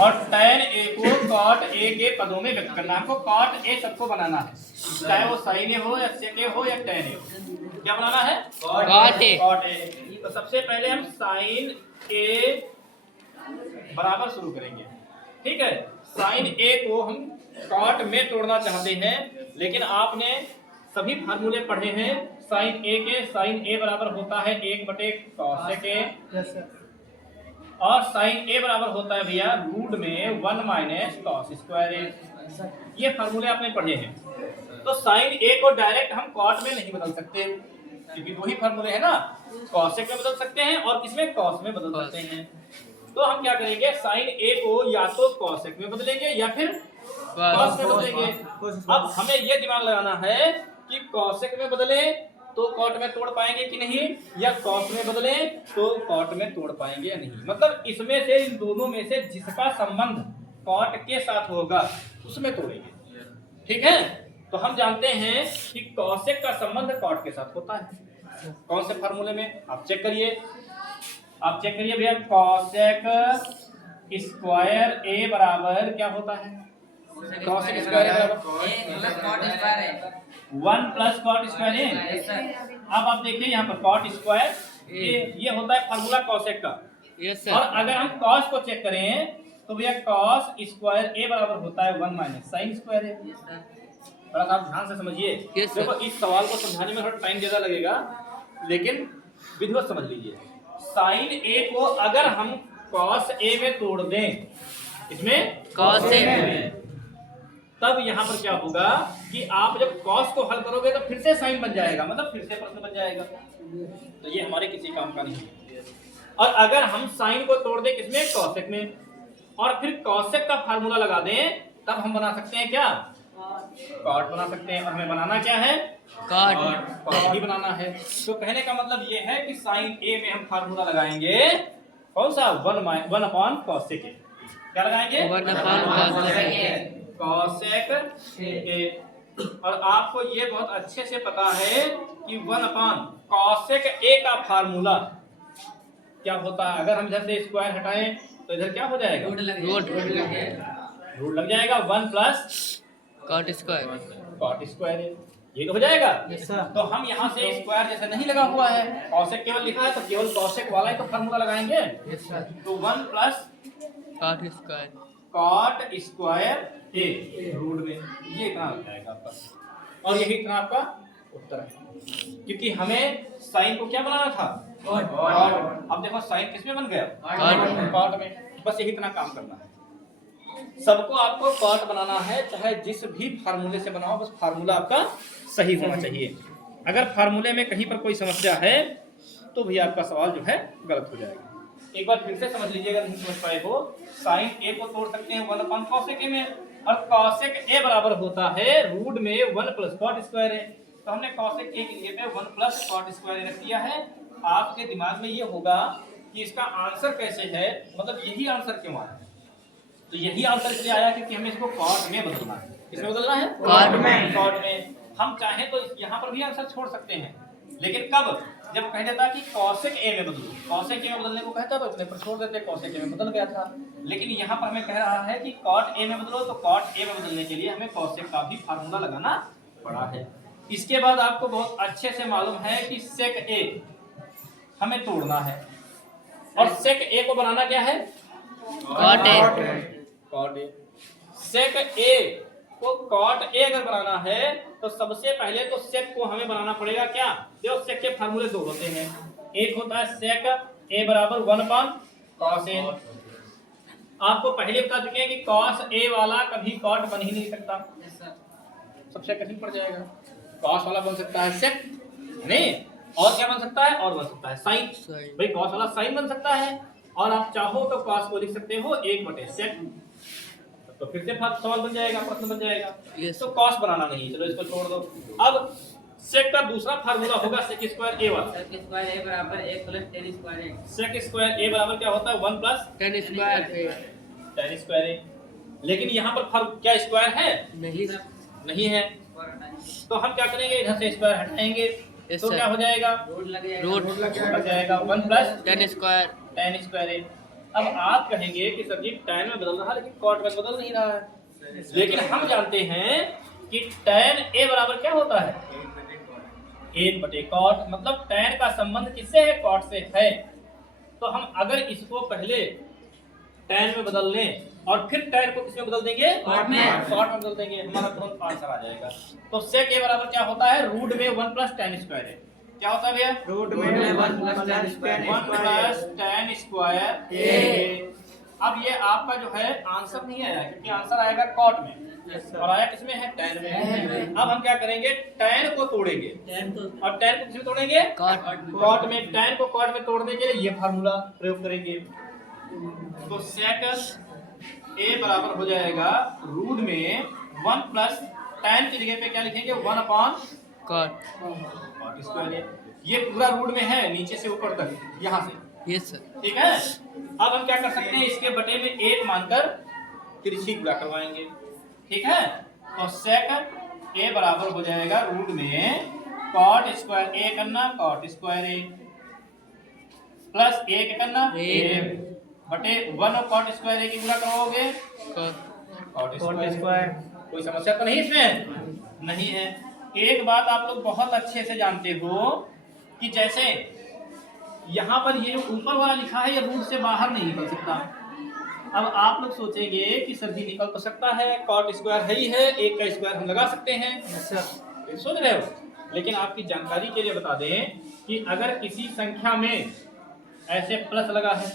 और tan a को cot a के पदों में व्यक्त करना है। हमको cot a सबको बनाना है, चाहे वो sin a हो या sec a हो या tan a हो। क्या बनाना है? cot a। तो सबसे पहले हम sin a बराबर शुरू करेंगे, ठीक है। sin a को हम cot में तोड़ना चाहते हैं, लेकिन आपने सभी फार्मूले पढ़े हैं sin a के। sin a बराबर होता है 1/cos a, और sin a बराबर होता है भैया रूट में 1 - cos स्क्वायर a। ये फार्मूले आपने पढ़े हैं। तो sin a को डायरेक्ट हम cot में नहीं बदल सकते, क्योंकि दो ही फार्मूले हैं ना, cos में बदल सकते हैं और किसमें cos में बदल सकते हैं। तो हम क्या करेंगे, sin a को या तो cos में बदलेंगे या फिर cos में बदलेंगे। अब हमें ये दिमाग लगाना है कि cos में बदले तो cot में तोड़ पाएंगे कि नहीं, या cos में बदले तो cot में तोड़ पाएंगे या नहीं। मतलब इसमें से, इन दोनों में से जिसका संबंध cot के साथ होगा उसमें तोड़ेंगे, ठीक है। तो हम जानते हैं कि cosec का संबंध cot के साथ होता है। कौन से फार्मूले में, आप चेक करिए, भैया। cosec स्क्वायर a बराबर क्या होता है? cosec स्क्वायर बराबर 1 + cot स्क्वायर a। अब आप देखिए यहाँ पर cot स्क्वायर ये होता है फार्मूला cosec का। और अगर हम cos को चेक करें तो भैया cos स्क्वायर a बराबर होता है 1 - sin स्क्वायर a। और आप ध्यान से समझिए, देखो इस सवाल को समझाने में थोड़ा टाइम ज्यादा लगेगा, लेकिन विधिवत समझ लीजिए। sin a को अगर हम cos a में तोड़ दें, इसमें cos a में, तब यहाँ पर क्या होगा कि आप जब cos को हल करोगे तो फिर से sin बन जाएगा, मतलब फिर से प्रश्न बन जाएगा। तो ये हमारे किसी काम का नहीं है। और अगर हम sin को तोड़ दें किसमें, cosec में, और फिर cosec का फार्मूला लगा दें, तब हम बना सकते हैं क्या, cot बना सकते हैं। और हमें बनाना क्या है, cot ही बनाना है। तो कहने का मतलब ये है कि sin a में हम फार्मूला लगाएंगे कौन सा, 1/cosec a। क्या लगाएंगे, 1/cosec a। और आपको ये बहुत अच्छे से पता है कि 1/cosec a का फार्मूला क्या होता है। अगर हम इधर से स्क्वायर हटाएं तो इधर क्या हो जाएगा, रूट लग जाएगा। 1 + cot स्क्वायर है, ये तो हो जाएगा। तो हम यहाँ से स्क्वायर जैसे नहीं लगा हुआ है, cosec केवल लिखा है, तो केवल cosec वाला ही तो फार्मूला लगाएंगे। तो 1 + cot स्क्वायर a रूट में, ये इतना लग जाएगा आपका। और यही इतना आपका उत्तर है, क्योंकि हमें साइन को क्या बनाना था, cot। अब देखो साइन किसमें बन गया, cot में। बस यही इतना काम करना है। सबको आपको cot बनाना है, चाहे जिस भी फार्मूले से बनाओ, बस फार्मूला आपका सही होना चाहिए। अगर फार्मूले में कहीं पर कोई समस्या है तो भी आपका सवाल जो है गलत हो जाएगा। एक बार फिर से समझ लीजिएगा, नहीं समझ पाए हो। sin a को तोड़ सकते हैं 1/cosec a में, और cosec a बराबर होता है रूट में 1 + cot स्क्वायर a। तो हमने cosec a की जगह पे 1 + cot स्क्वायर a रख दिया है। आपके दिमाग में ये होगा कि इसका आंसर कैसे है, मतलब यही आंसर क्यों आया। तो यही आंसर इसलिए आया क्योंकि हमें इसको cot में बदलना है। किसमें बदलना है, cot में। हम चाहें तो यहाँ पर भी आंसर छोड़ सकते हैं, लेकिन कब, जब कह देता कि cosec a में बदलो, cosec a में बदलने को कहता तो इतने पर छोड़ देते, cosec a में बदल गया था। लेकिन यहाँ पर हमें कह रहा है कि cot a में बदलो, तो cot a में बदलने के लिए हमें cosec का भी फार्मूला लगाना पड़ा है। इसके बाद आपको बहुत अच्छे से मालूम है कि sec a हमें तोड़ना है, और sec a को बनाना क्या है, cot a। sec a को cot a अगर बनाना है तो सबसे पहले तो sec को हमें बनाना पड़ेगा क्या, देखो sec के फार्मूले दो होते हैं। एक होता है sec a बराबर 1/cos a। आपको पहले बता चुके हैं कि cos a वाला कभी cot बन ही नहीं सकता, सबसे कठिन पड़ जाएगा। cos वाला बन सकता है sec नहीं, और क्या बन सकता है, और बन सकता है sin। भाई cos वाला sin बन सकता है, और आप चाहो तो cos को लिख सकते हो 1/sec। तो फिर से सवाल बन जाएगा, प्रश्न बन जाएगा। तो cos बनाना नहीं, चलो इसको छोड़ दो। अब sec का दूसरा फार्मूला होगा sec स्क्वायर a वाला। sec स्क्वायर a बराबर 1 + tan square a। sec square a बराबर क्या होता है, 1 + tan स्क्वायर a। लेकिन यहाँ पर क्या स्क्वायर है, नहीं है। तो हम क्या करेंगे, इधर से स्क्वायर हटाएंगे तो क्या हो जाएगा, रूट लग रूट जाएगा, लग जाएगा 1 + tan स्क्वायर a। अब आप कहेंगे कि सर जी tan में बदल रहा है लेकिन cot में बदल नहीं रहा है, लेकिन हम जानते हैं कि tan a बराबर क्या होता है 1/cot, मतलब tan का संबंध किससे है cot से है। तो हम अगर इसको पहले tan में बदल लें और फिर tan को किसमें बदल देंगे cot में बदल देंगे, हमारा तुरंत आंसर आ जाएगा। तो sec a बराबर क्या होता है रूट में 1 प्लस tan स्क्वायर है। क्या होता है भैया रूट में 1 plus tan square 1 plus tan square a। अब ये आपका जो है आंसर नहीं आया क्योंकि आंसर आएगा cot में और आया किसमें है tan में। अब हम क्या करेंगे tan को तोड़ेंगे और tan को किसमें तोड़ेंगे cot में। tan को cot में तोड़ने के लिए ये फार्मूला प्रयोग करेंगे। तो sec a बराबर हो जाएगा रूट में 1 प्लस tan की जगह पे क्या लिखेंगे 1 अपॉन cot स्क्वायर। ये पूरा रूट में है नीचे से ऊपर तक यहाँ से, यस सर। ठीक है। अब हम क्या कर सकते हैं इसके बटे में 1 मानकर त्रिशी गुणा करवाएंगे, ठीक है। तो sec a बराबर हो जाएगा रूट में cot स्क्वायर a करना cot square a plus a के करना a बटे 1 और cot स्क्वायर a की गुणा करवाओगे cot स्क्वायर। कोई समस्या तो नहीं इसमें नहीं है। एक बात आप लोग बहुत अच्छे से जानते हो कि जैसे यहाँ पर ये जो ऊपर वाला लिखा है ये रूट से बाहर नहीं निकल सकता। अब आप लोग सोचेंगे कि सर जी निकल तो सकता है cot स्क्वायर है ही है, 1 का स्क्वायर हम लगा सकते हैं, सोच रहे हो। लेकिन आपकी जानकारी के लिए बता दें कि अगर किसी संख्या में ऐसे प्लस लगा है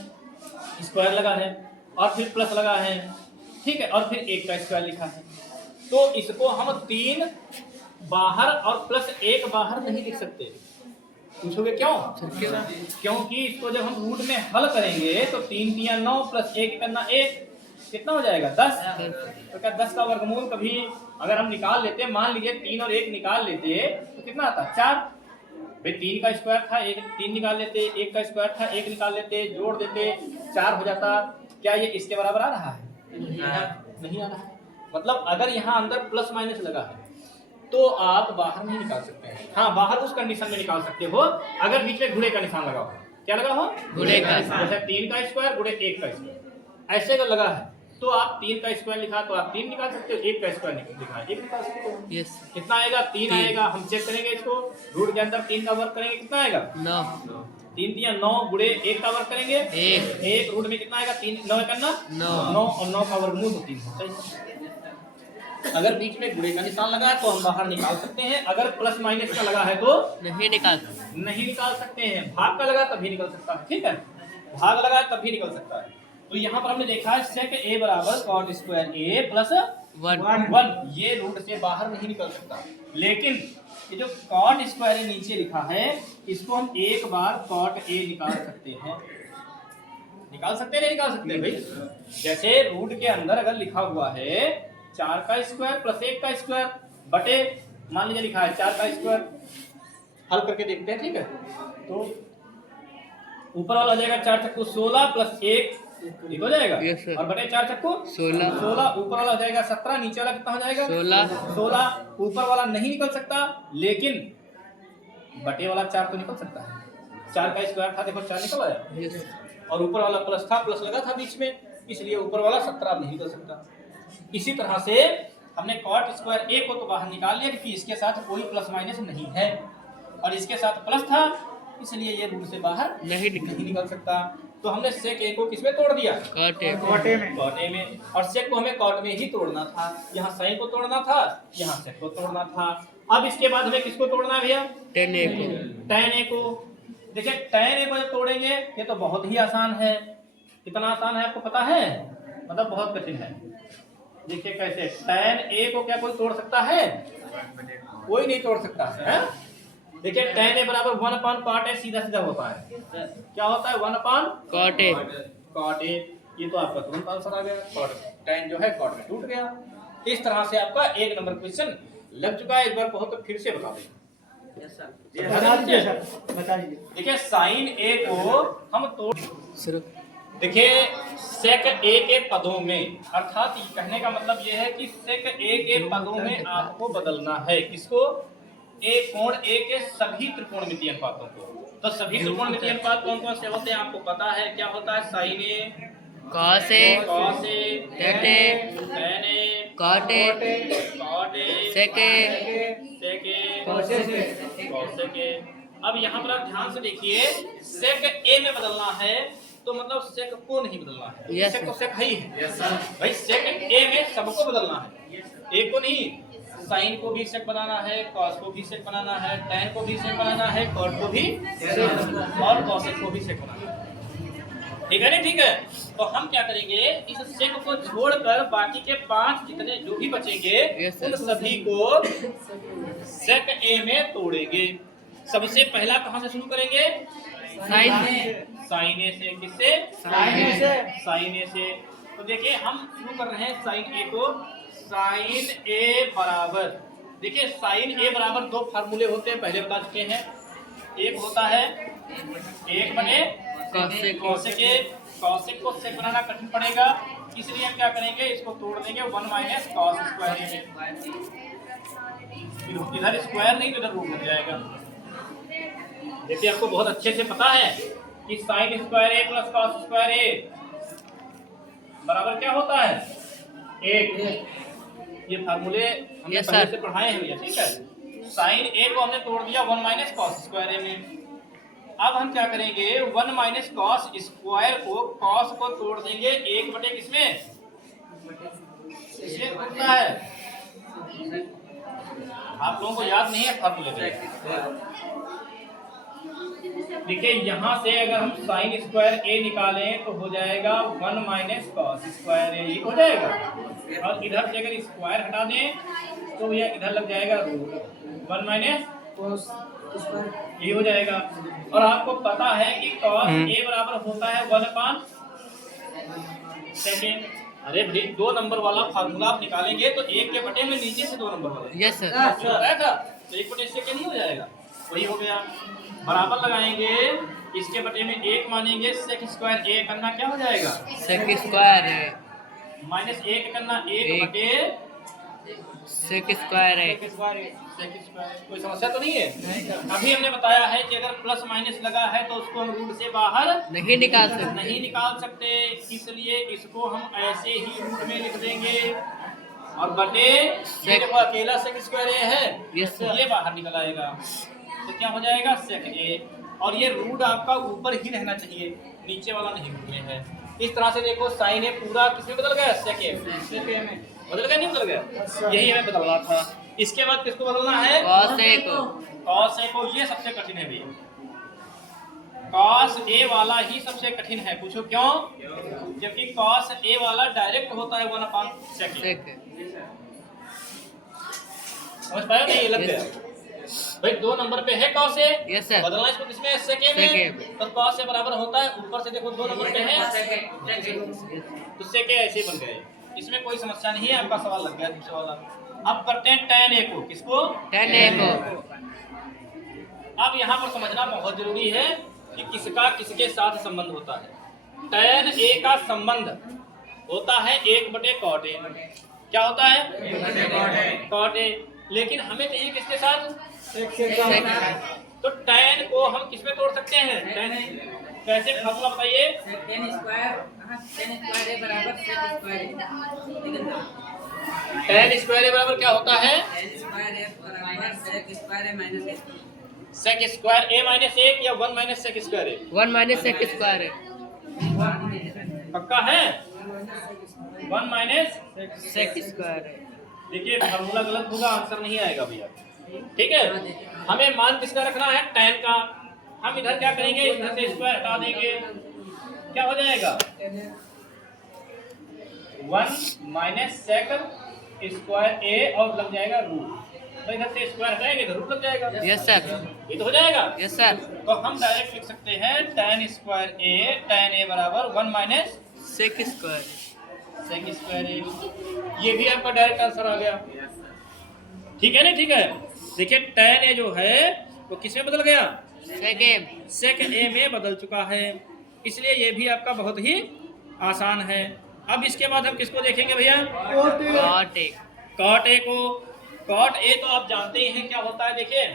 स्क्वायर लगा है और फिर प्लस लगा है, ठीक है, और फिर 1 का स्क्वायर लिखा है, तो इसको हम 3 बाहर और प्लस 1 बाहर नहीं लिख सकते। पूछोगे क्यों? क्योंकि इसको जब हम रूट में हल करेंगे तो 3 3 9 प्लस 1 करना 1 कितना हो जाएगा 10। तो क्या 10 का वर्गमूल कभी अगर हम निकाल लेते, मान लीजिए 3 और 1 निकाल लेते तो कितना आता 4। भाई 3 का स्क्वायर था 1 3 निकाल लेते, 1 का स्क्वायर था 1 निकाल लेते, जोड़ देते 4 हो जाता। क्या ये इसके बराबर आ रहा है? नहीं आ रहा है। मतलब अगर यहाँ अंदर प्लस माइनस लगा है तो आप बाहर नहीं निकाल सकते हैं। हाँ, बाहर उस कंडीशन में निकाल सकते हो अगर बीच में गुणे का निशान लगा हो। क्या लगा हो? गुणे का। जैसे 3 का स्क्वायर गुणे 1 का स्क्वायर ऐसे अगर लगा है तो आप 3 का स्क्वायर लिखा तो आप 3 निकाल सकते हो, 1 का स्क्वायर लिखा 1 निकाल सकते हो। यस। कितना आएगा 3 आएगा। हम चेक करेंगे इसको, रूट के अंदर 3 का वर्ग करेंगे कितना आएगा 9 3 3 9 गुणे 1 का वर्ग करेंगे 1 रूट में कितना आएगा 3 9 करना 9 और 9 का वर्गमूल 3 होता है। अगर बीच में गुणे का निशान लगा है तो हम बाहर निकाल सकते हैं, अगर प्लस माइनस का लगा है तो नहीं निकाल सकते हैं। भाग का लगा तभी निकल सकता है, ठीक है, भाग लगा तभी निकल सकता है। तो यहाँ पर हमने देखा है sec a बराबर cot स्क्वायर a प्लस 1 ये रूट से बाहर नहीं निकल सकता। लेकिन ये जो cot स्क्वायर a नीचे लिखा है इसको हम एक बार cot a निकाल सकते हैं। निकाल सकते हैं नहीं निकाल सकते भाई? जैसे रूट के अंदर अगर लिखा हुआ है 4 का स्क्वायर प्लस 1 का स्क्वायर बटे मान लीजिए लिखा है 4 का स्क्वायर, हल करके देखते हैं, ठीक है। तो ऊपर वाला हो जाएगा 4 चक्कू 16 प्लस 1 ठीक हो जाएगा और बटे 4 चक्कू 16 ऊपर वाला हो जाएगा 17, नीचे वाला कितना हो जाएगा 16। ऊपर वाला नहीं निकल सकता लेकिन बटे वाला 4 तो निकल सकता है। 4 का स्क्वायर था देखो 4 निकल आया और ऊपर वाला प्लस था, प्लस लगा था बीच में, इसलिए ऊपर वाला 17 नहीं निकल सकता। इसी तरह से हमने cot स्क्वायर a को तो बाहर निकाल लिया क्योंकि इसके साथ कोई प्लस माइनस नहीं है और इसके साथ प्लस था इसलिए ये रूट से बाहर नहीं निकल सकता। तो हमने sec a को किसमें तोड़ दिया cot a में और sec को हमें cot में ही तोड़ना था। यहाँ sin को तोड़ना था, यहाँ sec को तोड़ना था। अब इसके बाद हमें किसको तोड़ना है भैया tan a को। देखिए tan a को जब तोड़ेंगे ये तो बहुत ही आसान है। कितना आसान है आपको पता है? मतलब बहुत कठिन है। देखिए कैसे tan a को क्या कोई तोड़ सकता है? कोई नहीं तोड़ सकता है। देखिए tan a बराबर 1 अपॉन cot a सीधा सीधा होता है। क्या होता है 1 अपॉन cot a। ये तो आपका तुरंत आंसर आ गया। tan जो है cot में टूट गया। इस तरह से आपका 1 नंबर क्वेश्चन लग चुका है। एक बार कहो तो फिर से बता दें। बता दीजिए। देखिए sin a को हम तोड़, देखिए sec a के पदों में, अर्थात कहने का मतलब यह है कि sec a के पदों में आपको बदलना है। किसको? कोण ए के सभी त्रिकोणमितीय अनुपातों को। तो सभी त्रिकोणमितीय अनुपात कौन कौन से होते हैं आपको पता है, क्या होता है? Sine A, cos A, cos A, tan A, tan A, cot A, cot A, sec A, sec A, cosec A. cosec A. अब यहाँ पर आप ध्यान से देखिए, sec ए में बदलना है तो मतलब sec को नहीं बदलना है। Yes, sec तो sir. sec है ही है भाई, sec ए में सबको बदलना है, एक को नहीं। साइन को भी sec बनाना है, cos को भी sec बनाना है, tan को भी sec बनाना है, cot को भी और cosec को भी sec बनाना है। ठीक है ना? ठीक है, तो हम क्या करेंगे, इस sec को छोड़कर बाकी के 5 जितने जो भी बचेंगे Yes, sir. उन सभी को sec ए में तोड़ेंगे। सबसे पहला कहां से शुरू करेंगे? sin साइन ए से। किससे? साइन ए से। तो देखिए हम शुरू कर रहे हैं साइन ए को। साइन ए बराबर, देखिए साइन ए बराबर 2 फार्मूले होते हैं, पहले बता चुके हैं। एक होता है 1 बटे cosec कॉसेक ए। कॉसेक को सेक बनाना कठिन पड़ेगा, इसलिए हम क्या करेंगे, इसको तोड़ देंगे 1 माइनस कॉस स्क्वायर ए में। इधर स्क्वायर नहीं तो इधर रूट लग जाएगा। देखिए आपको बहुत अच्छे से पता है कि साइन स्क्वायर ए प्लस कॉस स्क्वायर ए बराबर क्या होता है? 1। ये फार्मूले हमने Yes, पहले sir. से पढ़ाए हैं भैया, ठीक है। साइन ए को हमने तोड़ दिया 1 माइनस कॉस स्क्वायर ए में। अब हम क्या करेंगे, 1 माइनस कॉस स्क्वायर को, कॉस को तोड़ देंगे 1 बटे किसमें? इसमें होता है, आप लोगों को याद नहीं है फार्मूले में। देखिए यहाँ से अगर हम साइन स्क्वायर ए निकालें तो हो जाएगा 1 माइनस कॉस स्क्वायर ए, हो जाएगा। और इधर से अगर स्क्वायर हटा दें तो यह इधर लग जाएगा रूट 1 माइनस ये हो जाएगा। और आपको पता है कि कॉस ए बराबर होता है 1/2। अरे भाई 2 नंबर वाला फार्मूला आप निकालेंगे तो 1 के बटे में नीचे से 2 नंबर वाला yes sir जो आया था तो 1 बटे से क्या नहीं हो जाएगा, वही हो गया। बराबर लगाएंगे, इसके बटे में 1 मानेंगे, सेक स्क्वायर ए करना क्या हो जाएगा? sec square है माइनस 1 करना 1 एक। बटे sec square है सेक स्क्वायर। कोई समस्या तो नहीं है? अभी हमने बताया है कि अगर प्लस माइनस लगा है तो उसको हम रूट से बाहर नहीं निकाल सकते नहीं निकाल सकते, इसलिए इसको हम ऐसे ही रूट में लिख देंगे। और बटे ये देखो अकेला सेक स्क्वायर ए है, Yes, sir. ये बाहर निकल आएगा तो क्या हो जाएगा? सेक ए। और ये रूट आपका ऊपर ही रहना चाहिए, नीचे वाला नहीं रूट में है। इस तरह से देखो साइन ए पूरा किसमें बदल गया? सेक ए में बदल गया, नहीं बदल गया? यही हमें बदलना था। इसके बाद किसको बदलना है? cos A को कॉस ए को। ये सबसे कठिन है भैया, कॉस ए वाला ही सबसे कठिन है। पूछो क्यों? क्योंकि कॉस ए वाला डायरेक्ट होता है 1/2। sec समझ पाए नहीं? लग गया भाई, 2 नंबर पे है कॉस ए, yes sir बदलना इसको किसमें? सेक ए sec A में। तो कॉस ए बराबर होता है, ऊपर से देखो 2 नंबर पे है तो सेक ए ऐसे ही बन गए। इसमें कोई समस्या नहीं है, आपका सवाल लग गया दूसरे वाला। अब करते हैं tan ए को। किसको? tan A को अब यहाँ पर समझना बहुत जरूरी है कि किसका किसके साथ संबंध होता है। tan ए का संबंध होता है 1 बटे कॉट ए। क्या होता है? Cot A. लेकिन हमें चाहिए किसके साथ? तो tan को हम किस में तोड़ सकते हैं? tan कैसे? फार्मूला बताइए। tan स्क्वायर ए बराबर sec स्क्वायर tan स्क्वायर ए बराबर क्या होता है? tan स्क्वायर ए बराबर sec square A minus A. Sec square A minus 1 या 1 minus sec square A? 1 minus sec square है पक्का है? 1 माइनस sec square है देखिए फार्मूला गलत होगा, आंसर नहीं आएगा भैया। ठीक है, हमें मान किसका रखना है? tan का। हम इधर क्या करेंगे, इधर से स्क्वायर हटा देंगे, क्या हो जाएगा? 1 माइनस सेक स्क्वायर ए और लग जाएगा रूट। तो इधर से स्क्वायर हटाएंगे तो रूट लग जाएगा। yes sir ये तो हो जाएगा। yes sir तो हम डायरेक्ट लिख सकते हैं tan square A, tan A बराबर 1 minus sec square sec square A. ये भी आपका डायरेक्ट आंसर आ गया। ठीक है ना? ठीक है, देखिए tan ए जो है वो किस में बदल गया? sec A सेक ए में बदल चुका है, इसलिए ये भी आपका बहुत ही आसान है। अब इसके बाद हम किसको देखेंगे भैया? cot A कॉट ए को। कॉट ए तो आप जानते ही हैं क्या होता है, देखिए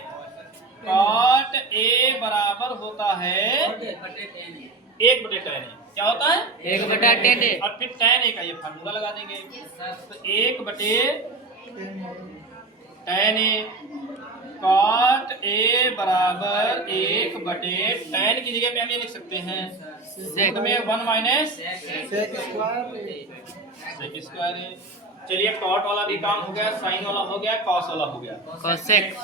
कॉट ए बराबर होता है 1/tan ए। क्या होता है? 1/tan ए। और फिर tan ए का ये फार्मूला लगा देंगे, तो 1/tan ए। कॉट ए बराबर 1/tan की जगह पे हम ये लिख सकते हैं सेक में 1 माइनस सेक स्क्वायर ए। चलिए कॉट वाला भी काम हो गया, साइन वाला हो गया, कॉस वाला हो गया, कोसेक।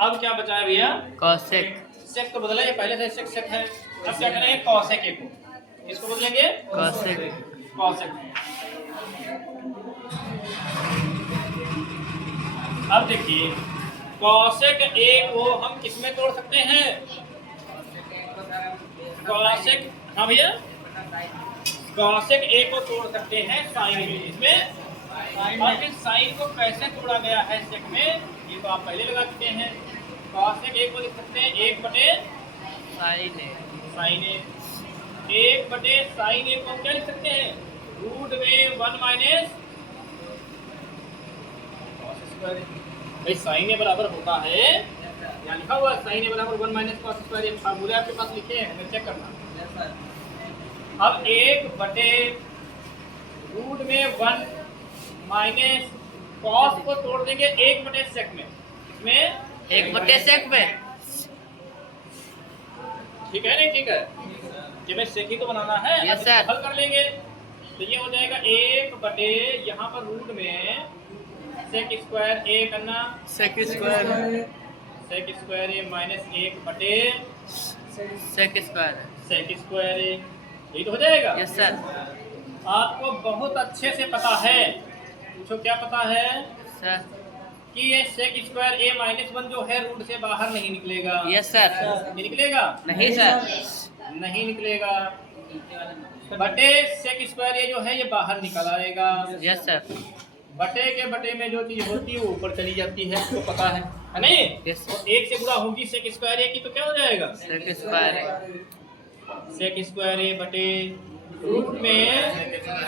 अब क्या बचा है भैया? कोसेक। सेक तो बदला, ये पहले से सेक सेक है। अब क्या करेंगे? कॉसेक ए को, इसको बदलेंगे कोसेक। कॉसेक। अब देखिए कॉसेक ए को हम किस में तोड़ सकते हैं? कॉसेक, हाँ भैया, कॉसेक ए को तोड़ सकते हैं साइन में, इसमें। और फिर साइन को कैसे तोड़ा गया है सेक में, ये तो आप पहले लगा चुके हैं। कॉसेक ए को लिख सकते हैं 1/sin ए। 1/sin ए को क्या लिख सकते हैं? रूट में 1 माइनस कॉस स्क्वायर। भाई साइन ए बराबर होता है, यहाँ लिखा हुआ है साइन ए बराबर 1 माइनस कॉस स्क्वायर। ये फार्मूले आपके पास लिखे हैं, हमें चेक करना। अब 1/√1 माइनस कॉस को तोड़ देंगे 1/sec में, इसमें 1/sec में। ठीक है नहीं? ठीक है, कि मैं सेक ही तो बनाना है। Yes sir. हल कर लेंगे तो ये हो जाएगा 1/, यहाँ पर रूट में सेक स्क्वायर ए करना, sec square. Sec square A minus 1/, sec square. Sec square A, यही तो हो जाएगा। Yes sir. आपको बहुत अच्छे से पता है, पूछो क्या पता है? सर। कि ये सेक स्क्वायर ए -1 जो है रूट से बाहर नहीं निकलेगा। Yes sir. नहीं निकलेगा? नहीं सर। नहीं निकलेगा, बटे सेक स्क्वायर ए जो है ये बाहर निकल आएगा। Yes sir. बटे के बटे में जो चीज होती है वो ऊपर चली जाती है, तो पता है नहीं? यस। तो 1 से गुणा होगी सेक स्क्वायर ए की तो क्या हो जाएगा? सेक स्क्वायर। सेक स्क्वायर ए बटे रूट में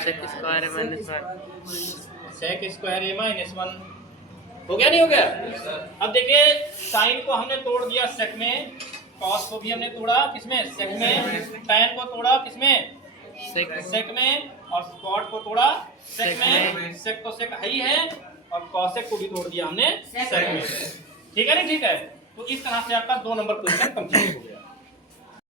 sec square minus 1। Sec square A -1 हो गया, नहीं हो गया? अब देखिए साइन को हमने तोड़ दिया सेक में, कॉस को भी हमने तोड़ा किसमें? सेक में। tan को तोड़ा किसमें? सेक में। और कॉट को तोड़ा सेक में। सेक तो सेक ही है, और कॉसेक को भी तोड़ दिया हमने सेक में। ठीक है नहीं? ठीक है, तो इस तरह से आपका 2 नंबर क्वेश्चन कंप्लीट हो गया।